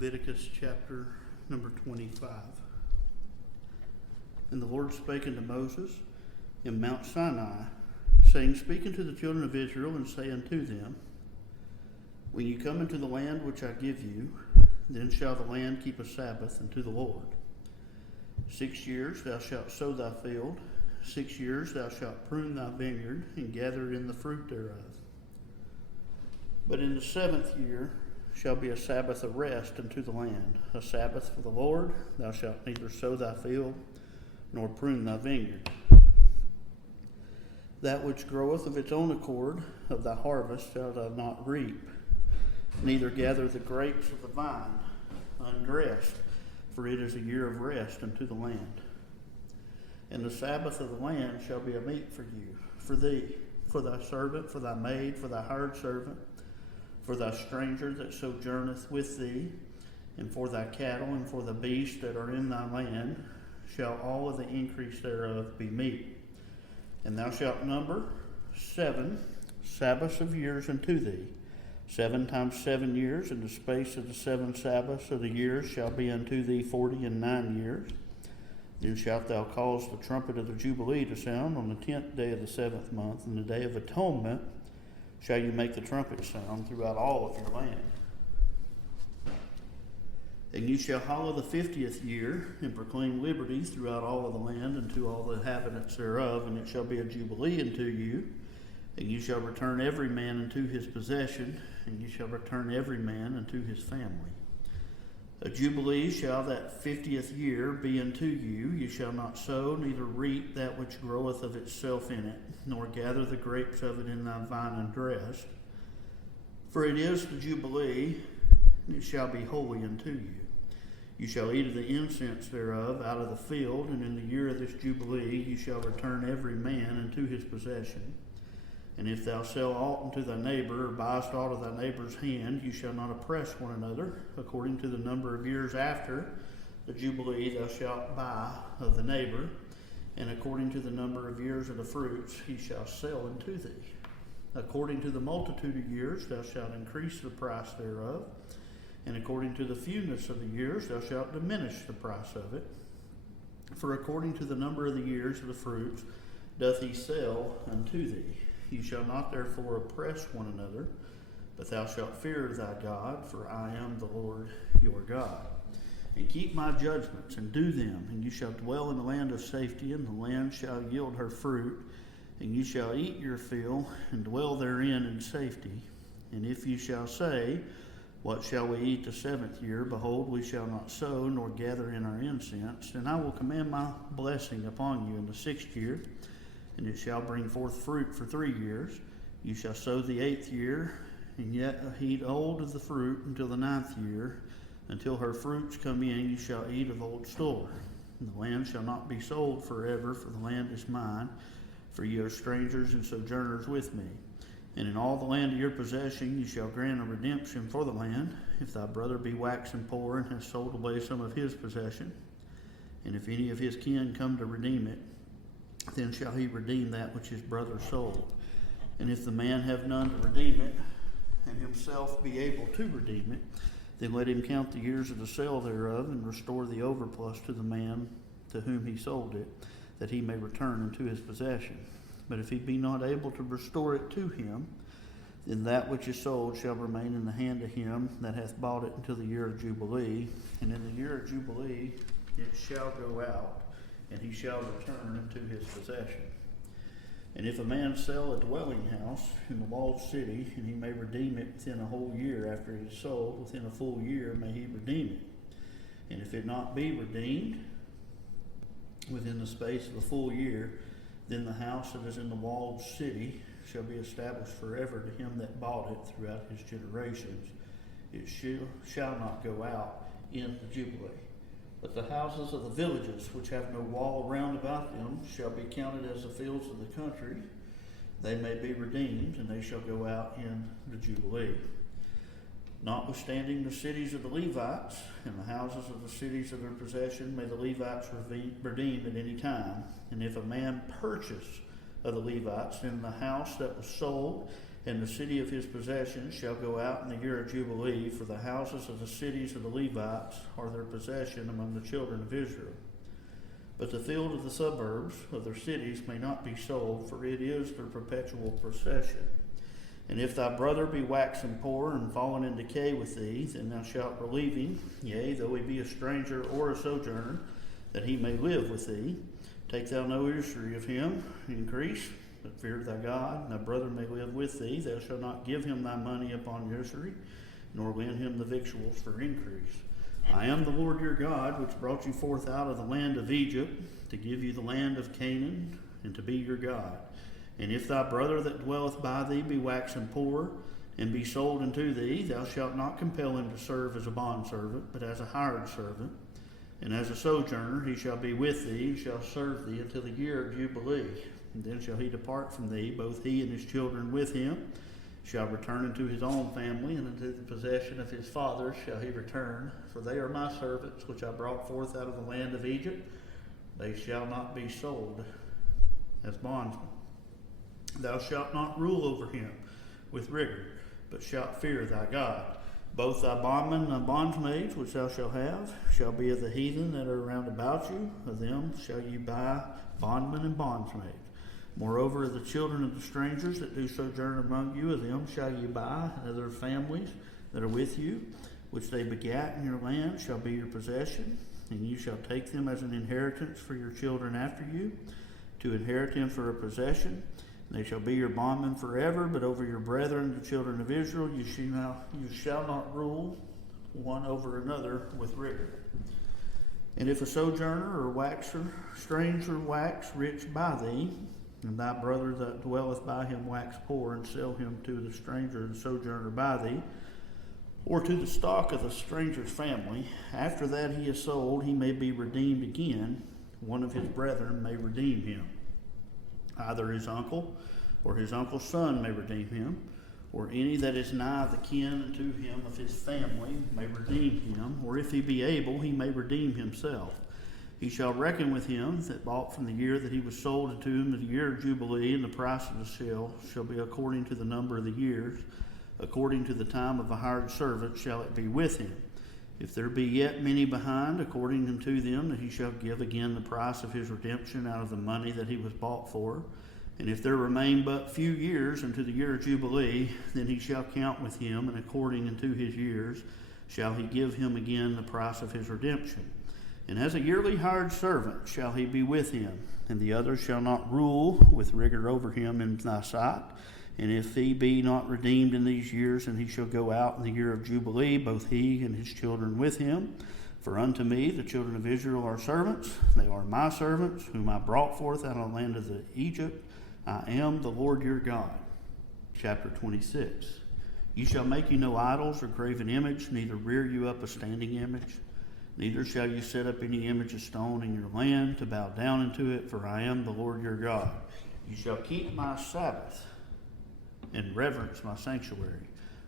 Leviticus chapter number 25. And the Lord spake unto Moses in Mount Sinai, saying, Speak unto the children of Israel, and say unto them, When you come into the land which I give you, then shall the land keep a Sabbath unto the Lord. 6 years thou shalt sow thy field, 6 years thou shalt prune thy vineyard, and gather in the fruit thereof. But in the 7th year shall be a Sabbath of rest unto the land, a Sabbath for the Lord. Thou shalt neither sow thy field, nor prune thy vineyard. That which groweth of its own accord of thy harvest shalt thou not reap, neither gather the grapes of the vine undressed, for it is a year of rest unto the land. And the Sabbath of the land shall be a meat for you, for thee, for thy servant, for thy maid, for thy hired servant, for thy stranger that sojourneth with thee, and for thy cattle, and for the beasts that are in thy land, shall all of the increase thereof be meat. And thou shalt number 7 Sabbaths of years unto thee. 7 times 7 years, and the space of the 7 Sabbaths of the years shall be unto thee 49 years. Then shalt thou cause the trumpet of the Jubilee to sound on the 10th day of the 7th month, and the day of atonement shall you make the trumpet sound throughout all of your land. And you shall hallow the 50th year, and proclaim liberty throughout all of the land unto all the inhabitants thereof, and it shall be a jubilee unto you. And you shall return every man unto his possession, and you shall return every man unto his family. A jubilee shall that 50th year be unto you. You shall not sow, neither reap that which groweth of itself in it, nor gather the grapes of it in thy vine undressed. For it is the jubilee, and it shall be holy unto you. You shall eat of the incense thereof out of the field, and in the year of this jubilee you shall return every man unto his possession. And if thou sell aught unto thy neighbor, or buyest aught of thy neighbor's hand, you shall not oppress one another. According to the number of years after the Jubilee thou shalt buy of the neighbor, and according to the number of years of the fruits he shall sell unto thee. According to the multitude of years thou shalt increase the price thereof, and according to the fewness of the years thou shalt diminish the price of it. For according to the number of the years of the fruits doth he sell unto thee. You shall not therefore oppress one another, but thou shalt fear thy God, for I am the Lord your God. And keep my judgments, and do them, and you shall dwell in the land of safety, and the land shall yield her fruit, and you shall eat your fill, and dwell therein in safety. And if you shall say, What shall we eat the 7th year? Behold, we shall not sow, nor gather in our incense. And I will command my blessing upon you in the 6th year, and it shall bring forth fruit for 3 years. You shall sow the 8th year, and yet eat old of the fruit until the 9th year. Until her fruits come in, you shall eat of old store. And the land shall not be sold forever, for the land is mine, for ye are strangers and sojourners with me. And in all the land of your possession you shall grant a redemption for the land, if thy brother be waxen poor and has sold away some of his possession. And if any of his kin come to redeem it, then shall he redeem that which his brother sold. And if the man have none to redeem it, and himself be able to redeem it, then let him count the years of the sale thereof, and restore the overplus to the man to whom he sold it, that he may return unto his possession. But if he be not able to restore it to him, then that which is sold shall remain in the hand of him that hath bought it until the year of Jubilee. And in the year of Jubilee it shall go out, and he shall return unto his possession. And if a man sell a dwelling house in the walled city, and he may redeem it within a whole year after it is sold, within a full year may he redeem it. And if it not be redeemed within the space of a full year, then the house that is in the walled city shall be established forever to him that bought it throughout his generations. It shall not go out in the Jubilee. But the houses of the villages which have no wall round about them shall be counted as the fields of the country. They may be redeemed, and they shall go out in the Jubilee. Notwithstanding the cities of the Levites and the houses of the cities of their possession may the Levites redeem at any time. And if a man purchase of the Levites, then the house that was sold And the city of his possession shall go out in the year of Jubilee, for the houses of the cities of the Levites are their possession among the children of Israel. But the field of the suburbs of their cities may not be sold, for it is their perpetual possession. And if thy brother be waxen poor and fallen in decay with thee, then thou shalt relieve him, yea, though he be a stranger or a sojourner, that he may live with thee. Take thou no usury of him, increase, but fear thy God, and thy brother may live with thee. Thou shalt not give him thy money upon usury, nor lend him the victuals for increase. I am the Lord your God, which brought you forth out of the land of Egypt, to give you the land of Canaan, and to be your God. And if thy brother that dwelleth by thee be waxen poor, and be sold unto thee, thou shalt not compel him to serve as a bondservant, but as a hired servant. And as a sojourner he shall be with thee, and shall serve thee until the year of Jubilee. And then shall he depart from thee, both he and his children with him, shall return into his own family, and into the possession of his fathers shall he return. For they are my servants, which I brought forth out of the land of Egypt. They shall not be sold as bondsmen. Thou shalt not rule over him with rigor, but shalt fear thy God. Both thy bondmen and bondsmaids, which thou shalt have, shall be of the heathen that are round about you. Of them shall ye buy bondmen and bondsmaids. Moreover, of the children of the strangers that do sojourn among you, of them shall ye buy, and of their families that are with you, which they begat in your land, shall be your possession. And you shall take them as an inheritance for your children after you, to inherit them for a possession. And they shall be your bondmen forever, but over your brethren, the children of Israel, you shall not rule one over another with rigor. And if a sojourner or waxer, stranger wax rich by thee, and thy brother that dwelleth by him wax poor, and sell him to the stranger and sojourner by thee, or to the stock of the stranger's family, after that he is sold, he may be redeemed again. One of his brethren may redeem him. Either his uncle or his uncle's son may redeem him, or any that is nigh the kin unto him of his family may redeem him, or if he be able, he may redeem himself. He shall reckon with him that bought from the year that he was sold unto him the year of Jubilee, and the price of the sale shall be according to the number of the years, according to the time of a hired servant shall it be with him. If there be yet many behind, according unto them, that he shall give again the price of his redemption out of the money that he was bought for. And if there remain but few years unto the year of Jubilee, then he shall count with him, and according unto his years shall he give him again the price of his redemption. And as a yearly hired servant shall he be with him, and the other shall not rule with rigor over him in thy sight. And if he be not redeemed in these years, then he shall go out in the year of Jubilee, both he and his children with him. For unto me the children of Israel are servants, they are my servants, whom I brought forth out of the land of Egypt. I am the Lord your God. Chapter 26. You shall make you no idols or graven image, neither rear you up a standing image. Neither shall you set up any image of stone in your land to bow down unto it, for I am the Lord your God. You shall keep my Sabbath and reverence my sanctuary.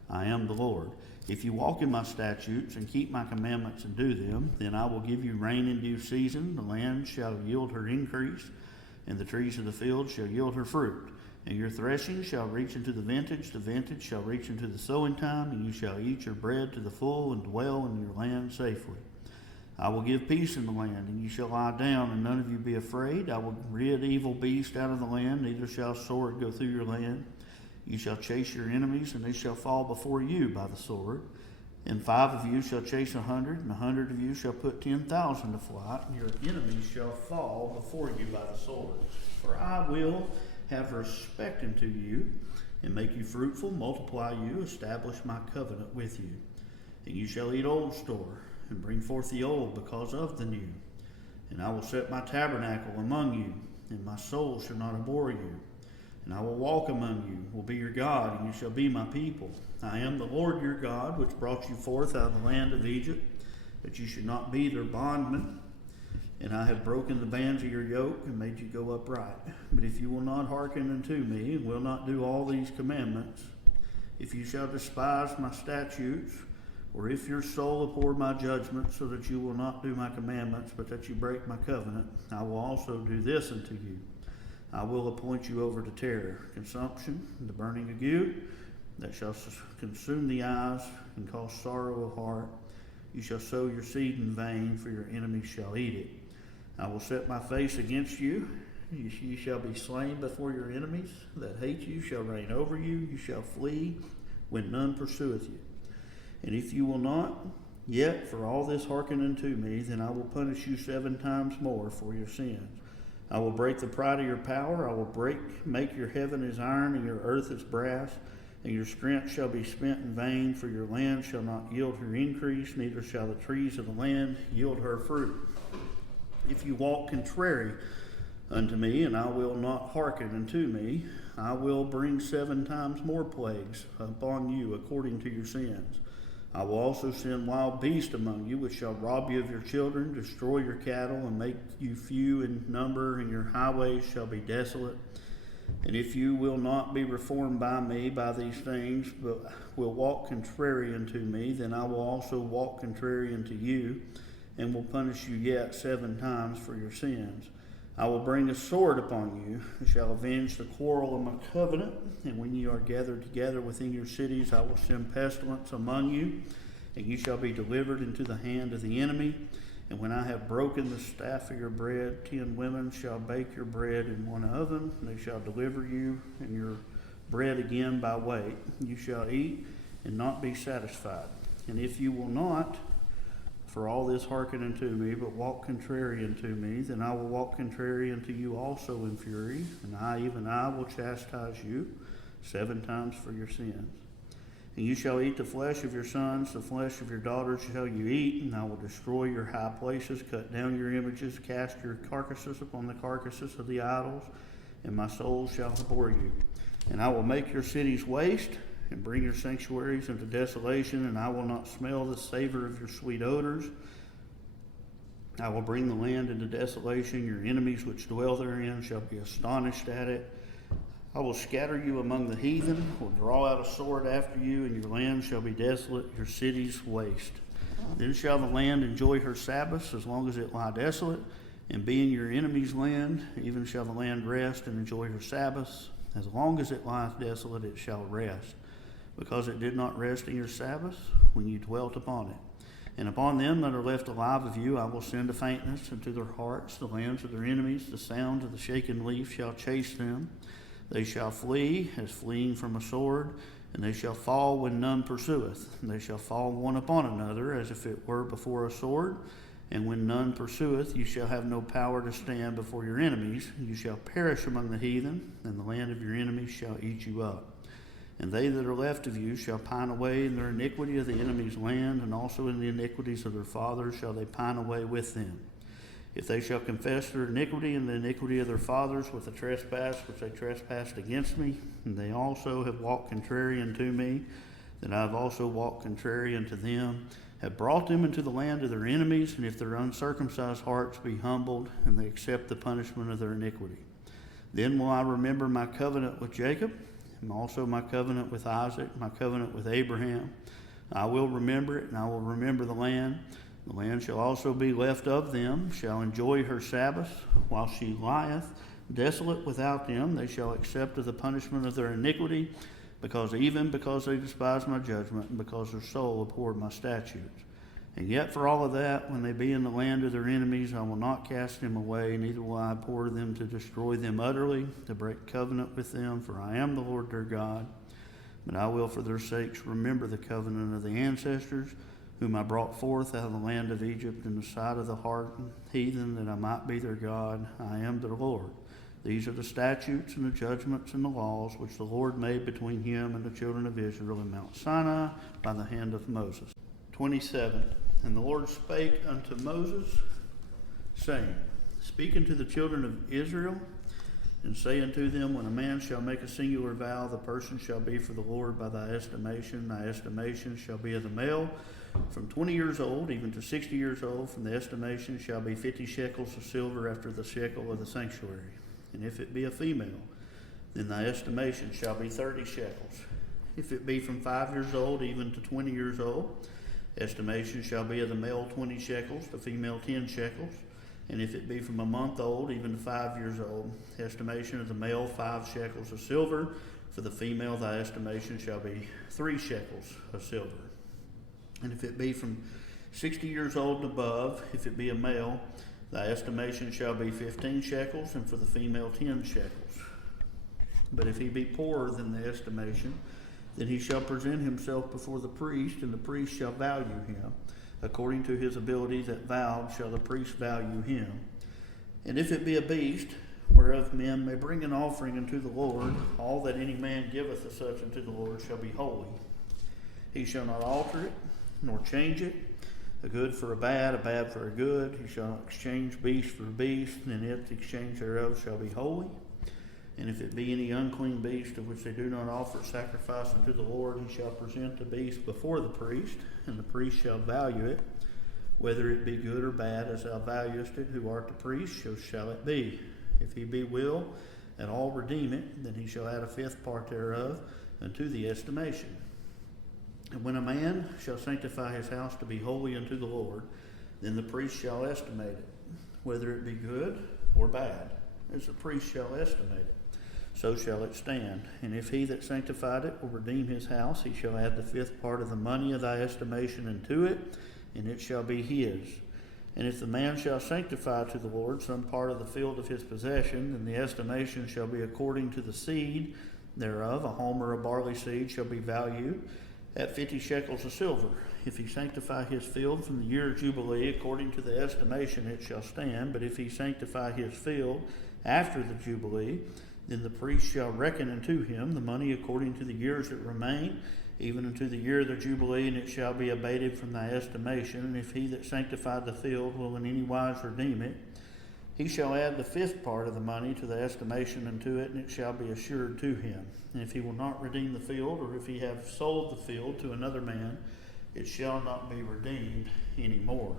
I am the Lord. If you walk in my statutes and keep my commandments and do them, then I will give you rain in due season. The land shall yield her increase, and the trees of the field shall yield her fruit. And your threshing shall reach into the vintage shall reach into the sowing time, and you shall eat your bread to the full and dwell in your land safely. I will give peace in the land, and you shall lie down, and none of you be afraid. I will rid evil beast out of the land, neither shall sword go through your land. You shall chase your enemies, and they shall fall before you by the sword. And 5 of you shall chase 100, and 100 of you shall put 10,000 to flight, and your enemies shall fall before you by the sword. For I will have respect unto you, and make you fruitful, multiply you, establish my covenant with you. And you shall eat old store, and bring forth the old because of the new. And I will set my tabernacle among you, and my soul shall not abhor you. And I will walk among you, will be your God, and you shall be my people. I am the Lord your God, which brought you forth out of the land of Egypt, that you should not be their bondmen. And I have broken the bands of your yoke, and made you go upright. But if you will not hearken unto me, and will not do all these commandments, if you shall despise my statutes, or if your soul abhor my judgments, so that you will not do my commandments, but that you break my covenant, I will also do this unto you. I will appoint you over to terror, consumption, and the burning ague, that shall consume the eyes and cause sorrow of heart. You shall sow your seed in vain, for your enemies shall eat it. I will set my face against you. You shall be slain before your enemies that hate you shall reign over you. You shall flee when none pursueth you. And if you will not, yet for all this hearken unto me, then I will punish you 7 times more for your sins. I will break the pride of your power. I will make your heaven as iron and your earth as brass. And your strength shall be spent in vain, for your land shall not yield her increase, neither shall the trees of the land yield her fruit. If you walk contrary unto me, and I will not hearken unto me, I will bring 7 times more plagues upon you according to your sins. I will also send wild beasts among you, which shall rob you of your children, destroy your cattle, and make you few in number, and your highways shall be desolate. And if you will not be reformed by me by these things, but will walk contrary unto me, then I will also walk contrary unto you, and will punish you yet 7 times for your sins. I will bring a sword upon you, and shall avenge the quarrel of my covenant. And when you are gathered together within your cities, I will send pestilence among you, and you shall be delivered into the hand of the enemy. And when I have broken the staff of your bread, 10 women shall bake your bread in one oven. They shall deliver you and your bread again by weight. You shall eat and not be satisfied. And if you will not, for all this hearken unto me, but walk contrary unto me, then I will walk contrary unto you also in fury, and even I will chastise you 7 times for your sins. And you shall eat the flesh of your sons, the flesh of your daughters shall you eat, and I will destroy your high places, cut down your images, cast your carcasses upon the carcasses of the idols, and my soul shall abhor you. And I will make your cities waste, and bring your sanctuaries into desolation, and I will not smell the savor of your sweet odors. I will bring the land into desolation. Your enemies which dwell therein shall be astonished at it. I will scatter you among the heathen, will draw out a sword after you, and your land shall be desolate, your cities waste. Then shall the land enjoy her Sabbaths as long as it lie desolate, and be in your enemy's land, even shall the land rest and enjoy her Sabbaths. As long as it lieth desolate, it shall rest, because it did not rest in your Sabbaths when you dwelt upon it. And upon them that are left alive of you I will send a faintness into their hearts, the lands of their enemies, the sound of the shaken leaf shall chase them. They shall flee as fleeing from a sword, and they shall fall when none pursueth. And they shall fall one upon another, as if it were before a sword. And when none pursueth, you shall have no power to stand before your enemies. You shall perish among the heathen, and the land of your enemies shall eat you up. And they that are left of you shall pine away in their iniquity of the enemy's land, and also in the iniquities of their fathers shall they pine away with them. If they shall confess their iniquity and the iniquity of their fathers with the trespass which they trespassed against me, and they also have walked contrary unto me, then I have also walked contrary unto them, have brought them into the land of their enemies, and if their uncircumcised hearts be humbled, and they accept the punishment of their iniquity, then will I remember my covenant with Jacob, and also my covenant with Isaac, my covenant with Abraham. I will remember it, and I will remember the land. The land shall also be left of them, shall enjoy her Sabbaths, while she lieth desolate without them. They shall accept of the punishment of their iniquity, because they despise my judgment, and because their soul abhorred my statutes. And yet for all of that, when they be in the land of their enemies, I will not cast them away, neither will I abhor them to destroy them utterly, to break covenant with them, for I am the Lord their God. But I will for their sakes remember the covenant of the ancestors, whom I brought forth out of the land of Egypt in the sight of the heathen, that I might be their God. I am their Lord. These are the statutes and the judgments and the laws which the Lord made between him and the children of Israel in Mount Sinai by the hand of Moses. 27. And the Lord spake unto Moses, saying, Speak unto the children of Israel, and say unto them, When a man shall make a singular vow, the person shall be for the Lord by thy estimation. Thy estimation shall be of the male from 20 years old even to 60 years old. From the estimation shall be 50 shekels of silver after the shekel of the sanctuary. And if it be a female, then thy estimation shall be 30 shekels. If it be from 5 years old even to 20 years old, estimation shall be of the male 20 shekels, the female 10 shekels. And if it be from a month old, even to 5 years old, estimation of the male 5 shekels of silver. For the female, thy estimation shall be 3 shekels of silver. And if it be from 60 years old and above, if it be a male, thy estimation shall be 15 shekels, and for the female 10 shekels. But if he be poorer than the estimation, then he shall present himself before the priest, and the priest shall value him. According to his ability that vowed shall the priest value him. And if it be a beast, whereof men may bring an offering unto the Lord, all that any man giveth of such unto the Lord shall be holy. He shall not alter it, nor change it, a good for a bad for a good. He shall not exchange beast for beast, and its exchange thereof shall be holy. And if it be any unclean beast of which they do not offer sacrifice unto the Lord, he shall present the beast before the priest, and the priest shall value it, whether it be good or bad, as thou valuest it, who art the priest, so shall it be. If he be will at all redeem it, then he shall add a 5th part thereof unto the estimation. And when a man shall sanctify his house to be holy unto the Lord, then the priest shall estimate it, whether it be good or bad, as the priest shall estimate it. So shall it stand. And if he that sanctified it will redeem his house, he shall add the 5th part of the money of thy estimation unto it, and it shall be his. And if the man shall sanctify to the Lord some part of the field of his possession, then the estimation shall be according to the seed thereof. A homer of barley seed shall be valued at 50 shekels of silver. If he sanctify his field from the year of Jubilee, according to the estimation it shall stand. But if he sanctify his field after the Jubilee, then the priest shall reckon unto him the money according to the years that remain, even unto the year of the Jubilee, and it shall be abated from thy estimation. And if he that sanctified the field will in any wise redeem it, he shall add the 5th part of the money to the estimation unto it, and it shall be assured to him. And if he will not redeem the field, or if he have sold the field to another man, it shall not be redeemed any more.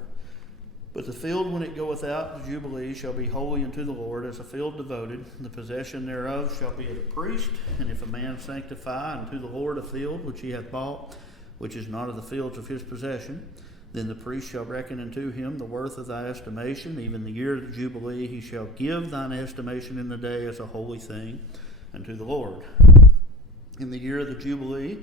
But the field, when it goeth out to Jubilee, shall be holy unto the Lord, as a field devoted. The possession thereof shall be of the priest. And if a man sanctify unto the Lord a field which he hath bought, which is not of the fields of his possession, then the priest shall reckon unto him the worth of thy estimation. Even the year of the Jubilee he shall give thine estimation in the day as a holy thing unto the Lord. In the year of the Jubilee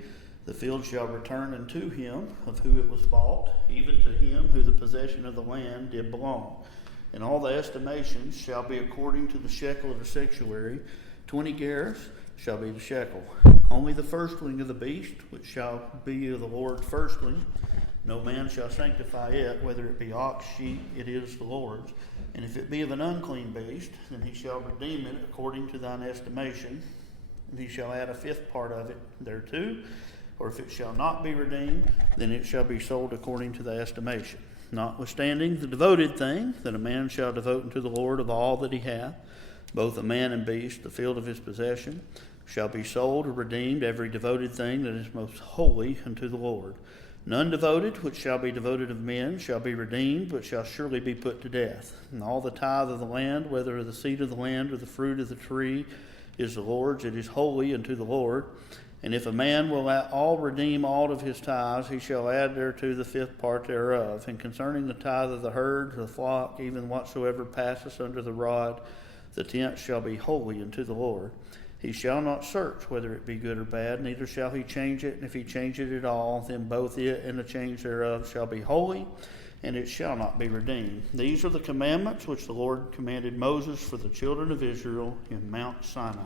the field shall return unto him of who it was bought, even to him who the possession of the land did belong. And all the estimations shall be according to the shekel of the sanctuary. 20 gerahs shall be the shekel. Only the firstling of the beast, which shall be of the Lord's firstling, no man shall sanctify it, whether it be ox, sheep, it is the Lord's. And if it be of an unclean beast, then he shall redeem it according to thine estimation, and he shall add a 5th part of it thereto. Or if it shall not be redeemed, then it shall be sold according to the estimation. Notwithstanding the devoted thing that a man shall devote unto the Lord of all that he hath, both a man and beast, the field of his possession, shall be sold or redeemed, every devoted thing that is most holy unto the Lord. None devoted, which shall be devoted of men, shall be redeemed, but shall surely be put to death. And all the tithe of the land, whether of the seed of the land or the fruit of the tree, is the Lord's. It is holy unto the Lord. And if a man will all redeem all of his tithes, he shall add thereto the 5th part thereof. And concerning the tithe of the herd, the flock, even whatsoever passeth under the rod, the tenth shall be holy unto the Lord. He shall not search whether it be good or bad, neither shall he change it. And if he change it at all, then both it and the change thereof shall be holy, and it shall not be redeemed. These are the commandments which the Lord commanded Moses for the children of Israel in Mount Sinai.